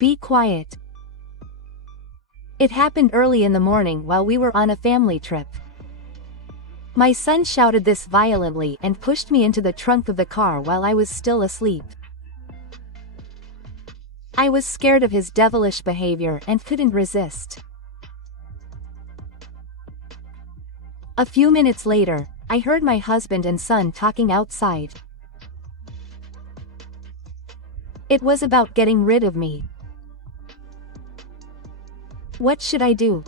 Be quiet. It happened early in the morning while we were on a family trip. My son shouted this violently and pushed me into the trunk of the car while I was still asleep. I was scared of his devilish behavior and couldn't resist. A few minutes later, I heard my husband and son talking outside. It was about getting rid of me. What should I do?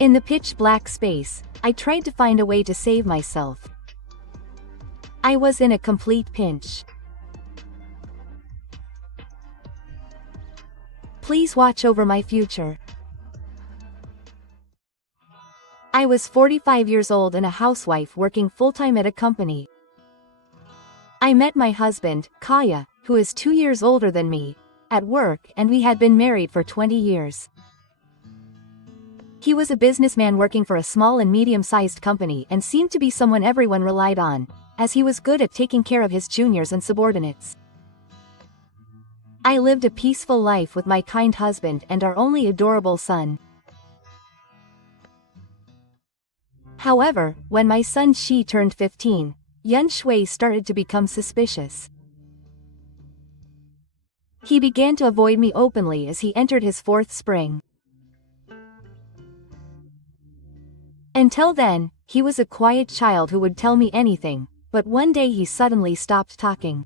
In the pitch-black space, I tried to find a way to save myself. I was in a complete pinch. Please watch over my future. I was 45 years old and a housewife working full-time at a company. I met my husband, Kaya, who is 2 years older than me, at work, and we had been married for 20 years. He was a businessman working for a small and medium-sized company and seemed to be someone everyone relied on, as he was good at taking care of his juniors and subordinates. I lived a peaceful life with my kind husband and our only adorable son. However, when my son Shi turned 15, Yun Shui started to become suspicious. He began to avoid me openly as he entered his 4th spring. Until then, he was a quiet child who would tell me anything, but one day he suddenly stopped talking.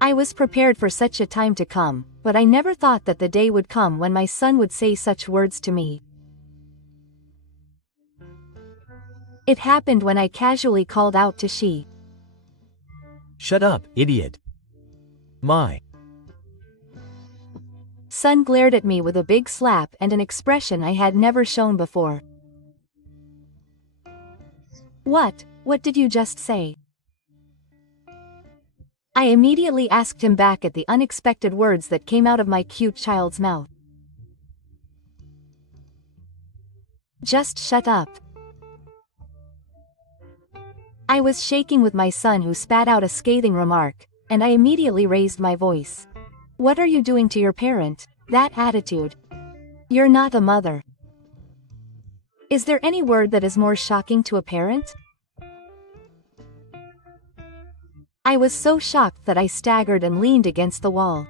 I was prepared for such a time to come, but I never thought that the day would come when my son would say such words to me. It happened when I casually called out to Shi. Shut up, idiot. My son glared at me with a big slap and an expression I had never shown before. What did you just say? I immediately asked him back at the unexpected words that came out of my cute child's mouth. Just shut up. I was shaking with my son who spat out a scathing remark, and I immediately raised my voice. What are you doing to your parent? That attitude. You're not a mother. Is there any word that is more shocking to a parent? I was so shocked that I staggered and leaned against the wall.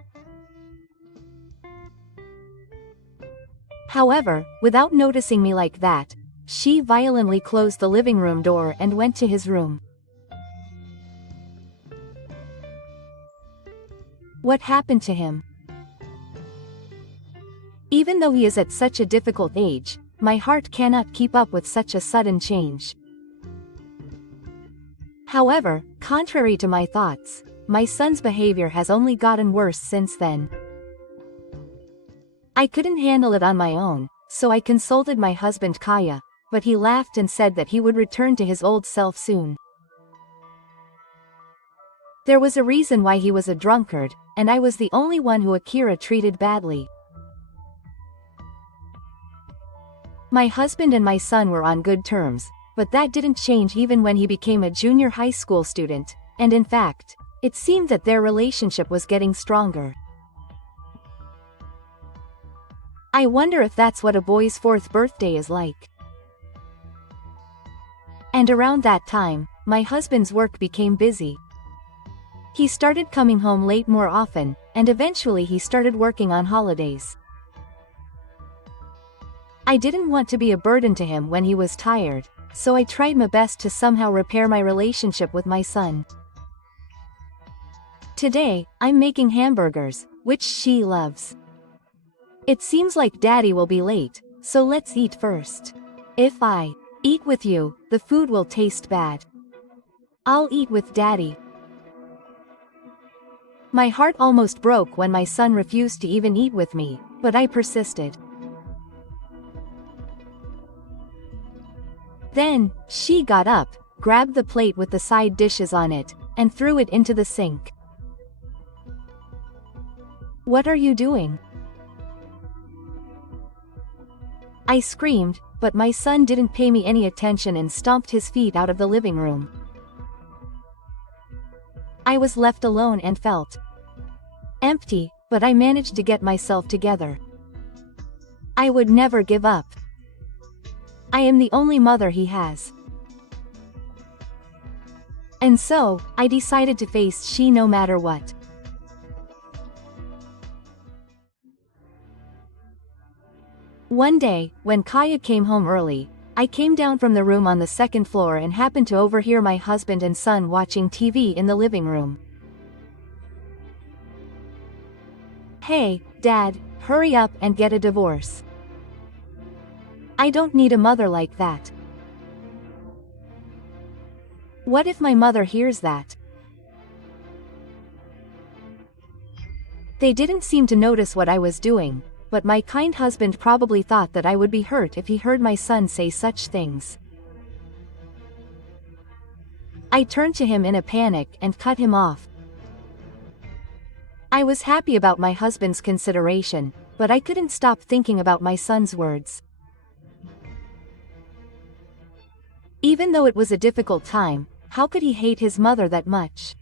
However, without noticing me like that, She violently closed the living room door and went to his room. What happened to him? Even though he is at such a difficult age, my heart cannot keep up with such a sudden change. However, contrary to my thoughts, my son's behavior has only gotten worse since then. I couldn't handle it on my own, so I consulted my husband Kaya, but he laughed and said that he would return to his old self soon. There was a reason why he was a drunkard, and I was the only one who Akira treated badly. My husband and my son were on good terms, but that didn't change even when he became a junior high school student, and in fact, it seemed that their relationship was getting stronger. I wonder if that's what a boy's 4th birthday is like. And around that time, my husband's work became busy. He started coming home late more often, and eventually he started working on holidays. I didn't want to be a burden to him when he was tired, so I tried my best to somehow repair my relationship with my son. Today, I'm making hamburgers, which she loves. It seems like Daddy will be late, so let's eat first. If I eat with you, the food will taste bad. I'll eat with Daddy. My heart almost broke when my son refused to even eat with me, but I persisted. Then, she got up, grabbed the plate with the side dishes on it, and threw it into the sink. What are you doing? I screamed, but my son didn't pay me any attention and stomped his feet out of the living room. I was left alone and felt empty, but I managed to get myself together. I would never give up. I am the only mother he has. And so, I decided to face she no matter what. One day, when Kaya came home early, I came down from the room on the second floor and happened to overhear my husband and son watching TV in the living room. "Hey, Dad, hurry up and get a divorce. I don't need a mother like that." What if my mother hears that? They didn't seem to notice what I was doing, but my kind husband probably thought that I would be hurt if he heard my son say such things. I turned to him in a panic and cut him off. I was happy about my husband's consideration, but I couldn't stop thinking about my son's words. Even though it was a difficult time, how could he hate his mother that much?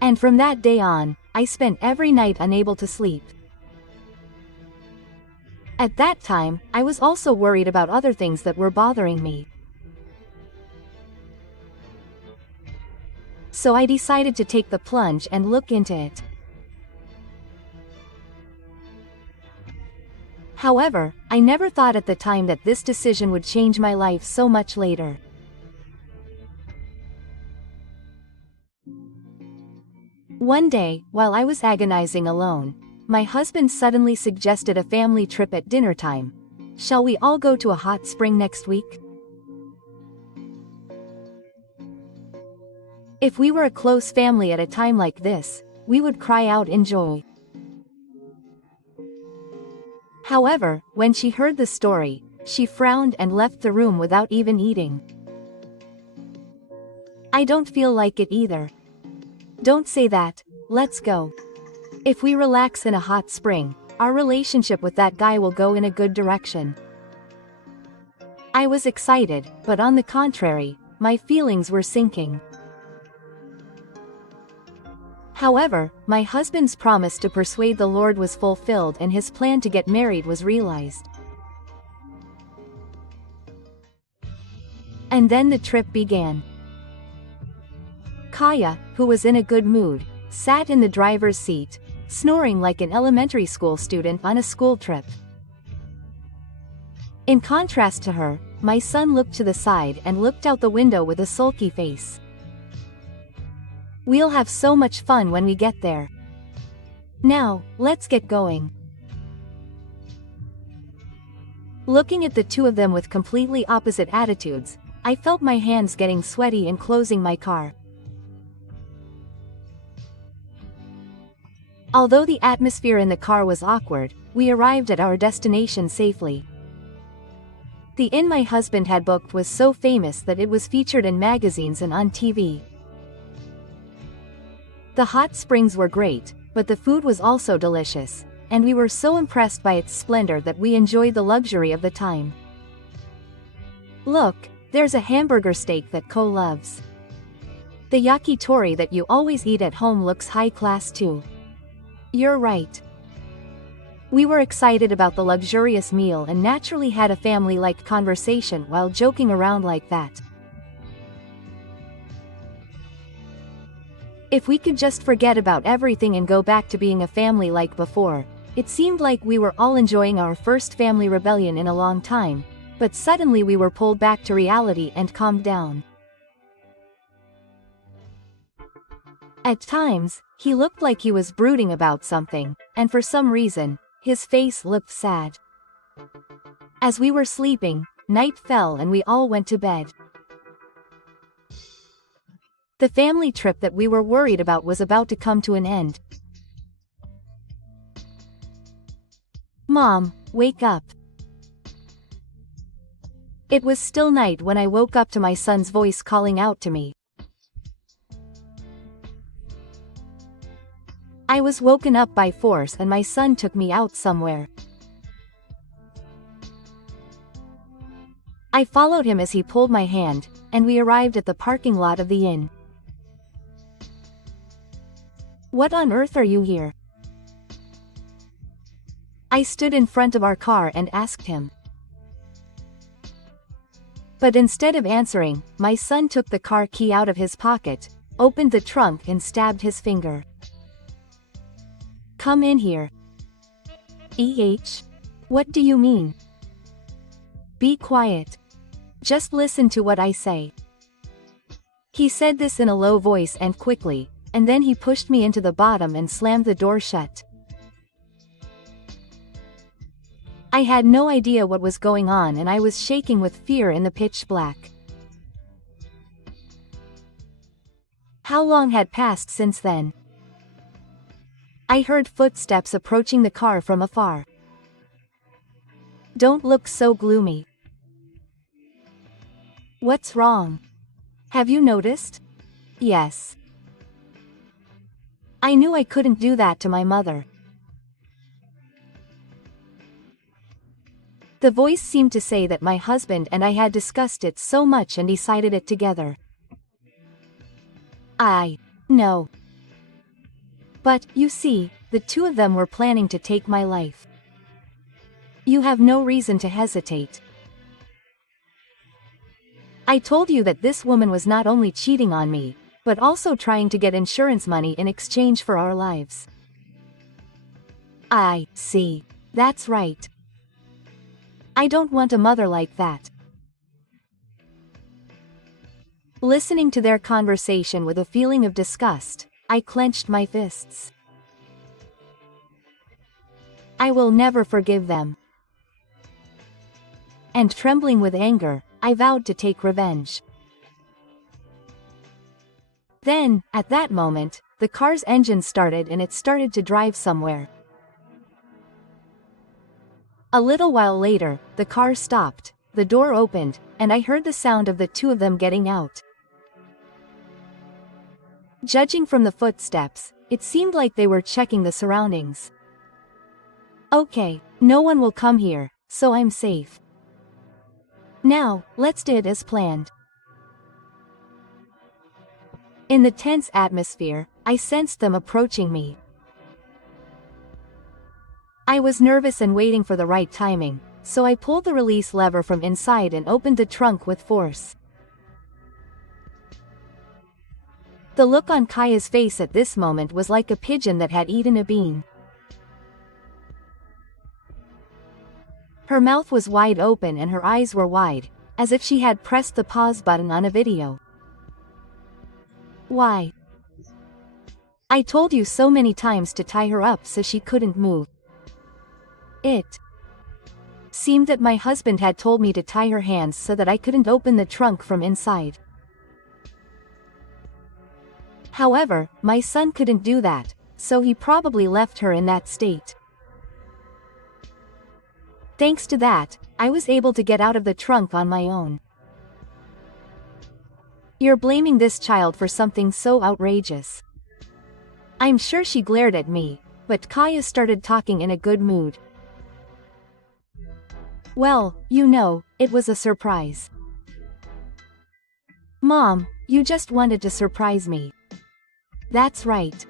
And from that day on, I spent every night unable to sleep. At that time, I was also worried about other things that were bothering me. So I decided to take the plunge and look into it. However, I never thought at the time that this decision would change my life so much later. One day, while I was agonizing alone, my husband suddenly suggested a family trip at dinner time. "Shall we all go to a hot spring next week?" If we were a close family at a time like this, we would cry out in joy. However, when she heard the story, she frowned and left the room without even eating. I don't feel like it either. Don't say that, let's go. If we relax in a hot spring, our relationship with that guy will go in a good direction. I was excited, but on the contrary, my feelings were sinking. However, my husband's promise to persuade the Lord was fulfilled and his plan to get married was realized. And then the trip began. Kaya, who was in a good mood, sat in the driver's seat, snoring like an elementary school student on a school trip. In contrast to her, my son looked to the side and looked out the window with a sulky face. "We'll have so much fun when we get there. Now, let's get going." Looking at the two of them with completely opposite attitudes, I felt my hands getting sweaty and closing my car. Although the atmosphere in the car was awkward, we arrived at our destination safely. The inn my husband had booked was so famous that it was featured in magazines and on TV. The hot springs were great, but the food was also delicious, and we were so impressed by its splendor that we enjoyed the luxury of the time. "Look, there's a hamburger steak that Ko loves. The yakitori that you always eat at home looks high class too." "You're right." We were excited about the luxurious meal and naturally had a family-like conversation while joking around like that. If we could just forget about everything and go back to being a family like before, it seemed like we were all enjoying our first family reunion in a long time, but suddenly we were pulled back to reality and calmed down. At times, he looked like he was brooding about something, and for some reason, his face looked sad. As we were sleeping, night fell and we all went to bed. The family trip that we were worried about was about to come to an end. "Mom, wake up." It was still night when I woke up to my son's voice calling out to me. I was woken up by force and my son took me out somewhere. I followed him as he pulled my hand, and we arrived at the parking lot of the inn. What on earth are you here? I stood in front of our car and asked him. But instead of answering, my son took the car key out of his pocket, opened the trunk and stabbed his finger. Come in here. What do you mean? Be quiet. Just listen to what I say. He said this in a low voice and quickly, and then he pushed me into the bottom and slammed the door shut. I had no idea what was going on and I was shaking with fear in the pitch black. How long had passed since then? I heard footsteps approaching the car from afar. Don't look so gloomy. What's wrong? Have you noticed? Yes. I knew I couldn't do that to my mother. The voice seemed to say that my husband and I had discussed it so much and decided it together. No. But, you see, the two of them were planning to take my life. You have no reason to hesitate. I told you that this woman was not only cheating on me, but also trying to get insurance money in exchange for our lives. I see. That's right. I don't want a mother like that. Listening to their conversation with a feeling of disgust, I clenched my fists. I will never forgive them. And trembling with anger, I vowed to take revenge. Then, at that moment, the car's engine started and it started to drive somewhere. A little while later, the car stopped, the door opened, and I heard the sound of the two of them getting out. Judging from the footsteps, it seemed like they were checking the surroundings. Okay, no one will come here, so I'm safe. Now, let's do it as planned. In the tense atmosphere, I sensed them approaching me. I was nervous and waiting for the right timing, so I pulled the release lever from inside and opened the trunk with force. The look on Kaya's face at this moment was like a pigeon that had eaten a bean. Her mouth was wide open and her eyes were wide, as if she had pressed the pause button on a video. Why? I told you so many times to tie her up so she couldn't move. It seemed that my husband had told me to tie her hands so that I couldn't open the trunk from inside. However, my son couldn't do that, so he probably left her in that state. Thanks to that, I was able to get out of the trunk on my own. You're blaming this child for something so outrageous. I'm sure she glared at me, but Kaya started talking in a good mood. Well, you know, it was a surprise. Mom, you just wanted to surprise me. That's right.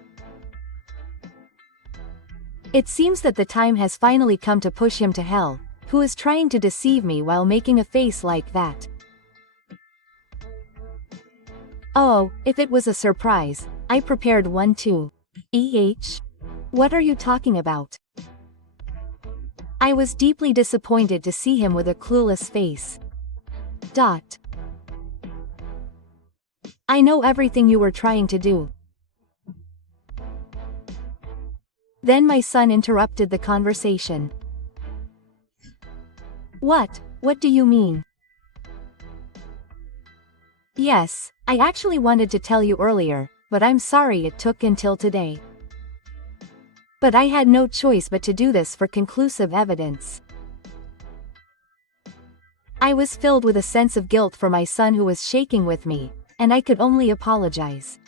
It seems that the time has finally come to push him to hell, who is trying to deceive me while making a face like that. Oh, if it was a surprise, I prepared one too. What are you talking about? I was deeply disappointed to see him with a clueless face. I know everything you were trying to do. Then my son interrupted the conversation. What do you mean? Yes, I actually wanted to tell you earlier, but I'm sorry it took until today. But I had no choice but to do this for conclusive evidence. I was filled with a sense of guilt for my son who was shaking with me, and I could only apologize.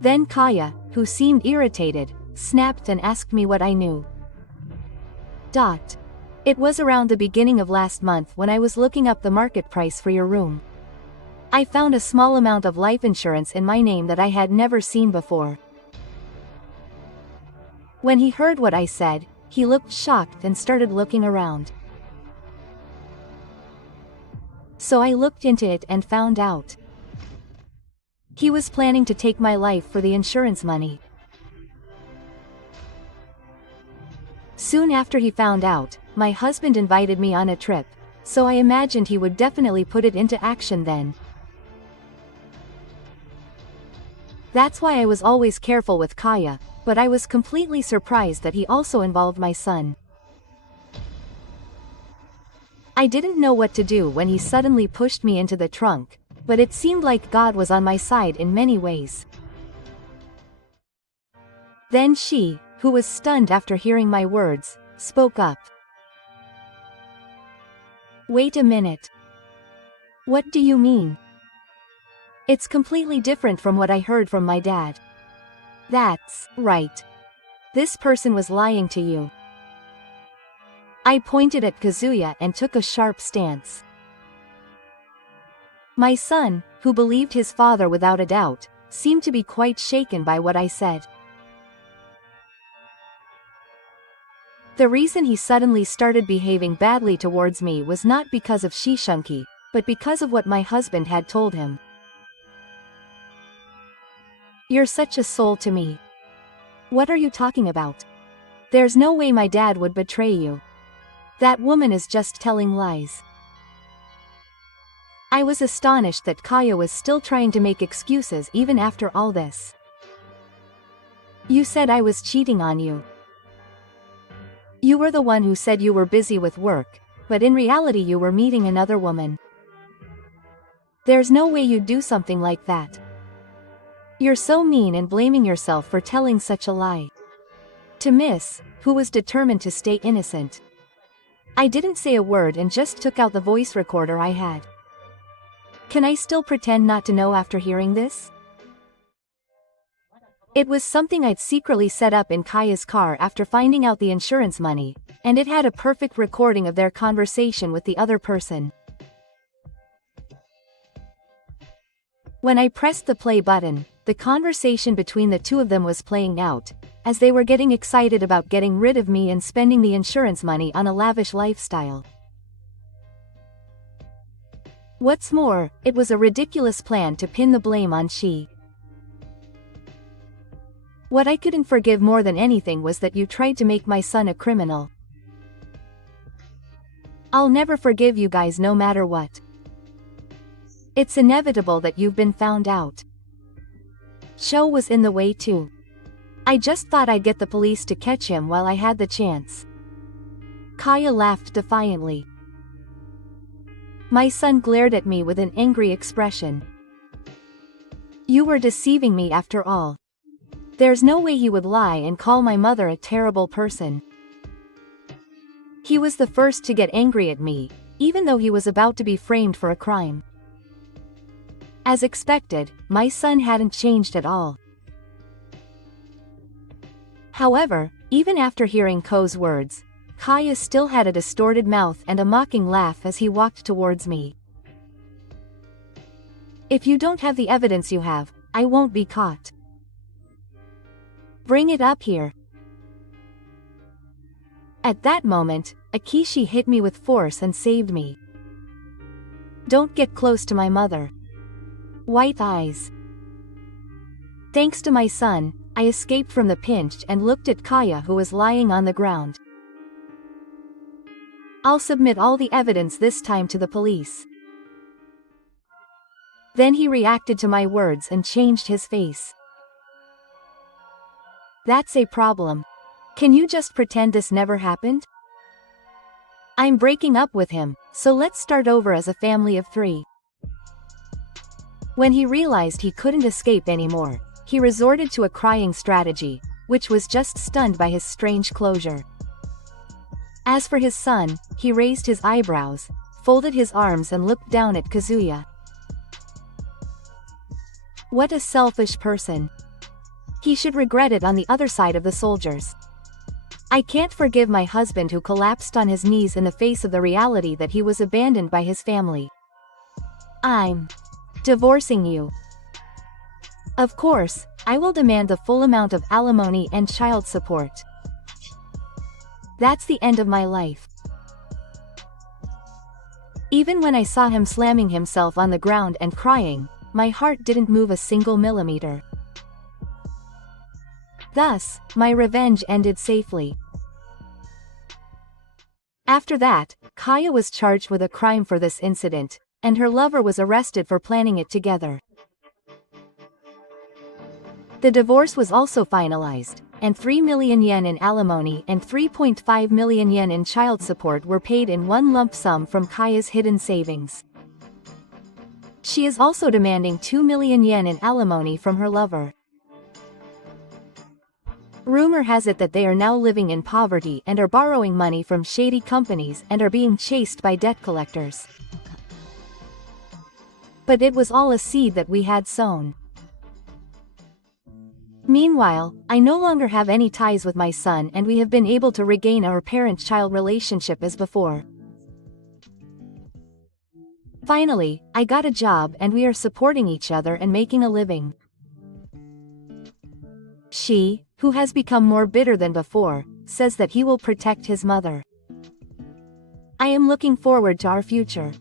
Then Kaya, who seemed irritated, snapped and asked me what I knew. It was around the beginning of last month when I was looking up the market price for your room. I found a small amount of life insurance in my name that I had never seen before. When he heard what I said, he looked shocked and started looking around. So I looked into it and found out. He was planning to take my life for the insurance money. Soon after he found out, my husband invited me on a trip, so I imagined he would definitely put it into action then. That's why I was always careful with Kaya, but I was completely surprised that he also involved my son. I didn't know what to do when he suddenly pushed me into the trunk, but it seemed like God was on my side in many ways. Then she, who was stunned after hearing my words, spoke up. Wait a minute. What do you mean? It's completely different from what I heard from my dad. That's right. This person was lying to you. I pointed at Kazuya and took a sharp stance. My son, who believed his father without a doubt, seemed to be quite shaken by what I said. The reason he suddenly started behaving badly towards me was not because of Shishunki, but because of what my husband had told him. You're such a soul to me. What are you talking about? There's no way my dad would betray you. That woman is just telling lies. I was astonished that Kaya was still trying to make excuses even after all this. You said I was cheating on you. You were the one who said you were busy with work, but in reality you were meeting another woman. There's no way you'd do something like that. You're so mean and blaming yourself for telling such a lie. To Miss, who was determined to stay innocent. I didn't say a word and just took out the voice recorder I had. Can I still pretend not to know after hearing this? It was something I'd secretly set up in Kaya's car after finding out the insurance money, and it had a perfect recording of their conversation with the other person. When I pressed the play button, the conversation between the two of them was playing out, as they were getting excited about getting rid of me and spending the insurance money on a lavish lifestyle. What's more, it was a ridiculous plan to pin the blame on she. What I couldn't forgive more than anything was that you tried to make my son a criminal. I'll never forgive you guys no matter what. It's inevitable that you've been found out. Sho was in the way too. I just thought I'd get the police to catch him while I had the chance. Kaya laughed defiantly. My son glared at me with an angry expression. You were deceiving me after all. There's no way he would lie and call my mother a terrible person. He was the first to get angry at me, even though he was about to be framed for a crime. As expected, my son hadn't changed at all. However, even after hearing Ko's words, Kaya still had a distorted mouth and a mocking laugh as he walked towards me. If you don't have the evidence you have, I won't be caught. Bring it up here. At that moment, Akishi hit me with force and saved me. Don't get close to my mother. White eyes. Thanks to my son, I escaped from the pinch and looked at Kaya, who was lying on the ground. I'll submit all the evidence this time to the police. Then he reacted to my words and changed his face. That's a problem. Can you just pretend this never happened? I'm breaking up with him, so let's start over as a family of 3. When he realized he couldn't escape anymore, he resorted to a crying strategy, which was just stunned by his strange closure. As for his son, he raised his eyebrows, folded his arms and looked down at Kazuya. What a selfish person. He should regret it on the other side of the soldiers. I can't forgive my husband who collapsed on his knees in the face of the reality that he was abandoned by his family. I'm Divorcing you. Of course, I will demand the full amount of alimony and child support. That's the end of my life. Even when I saw him slamming himself on the ground and crying, my heart didn't move a single millimeter. Thus, my revenge ended safely. After that, Kaya was charged with a crime for this incident, and her lover was arrested for planning it together. The divorce was also finalized, and 3 million yen in alimony and 3.5 million yen in child support were paid in one lump sum from Kaya's hidden savings. She is also demanding 2 million yen in alimony from her lover. Rumor has it that they are now living in poverty and are borrowing money from shady companies and are being chased by debt collectors. But it was all a seed that we had sown. Meanwhile, I no longer have any ties with my son and we have been able to regain our parent-child relationship as before. Finally, I got a job and we are supporting each other and making a living. She, who has become more bitter than before, says that he will protect his mother. I am looking forward to our future.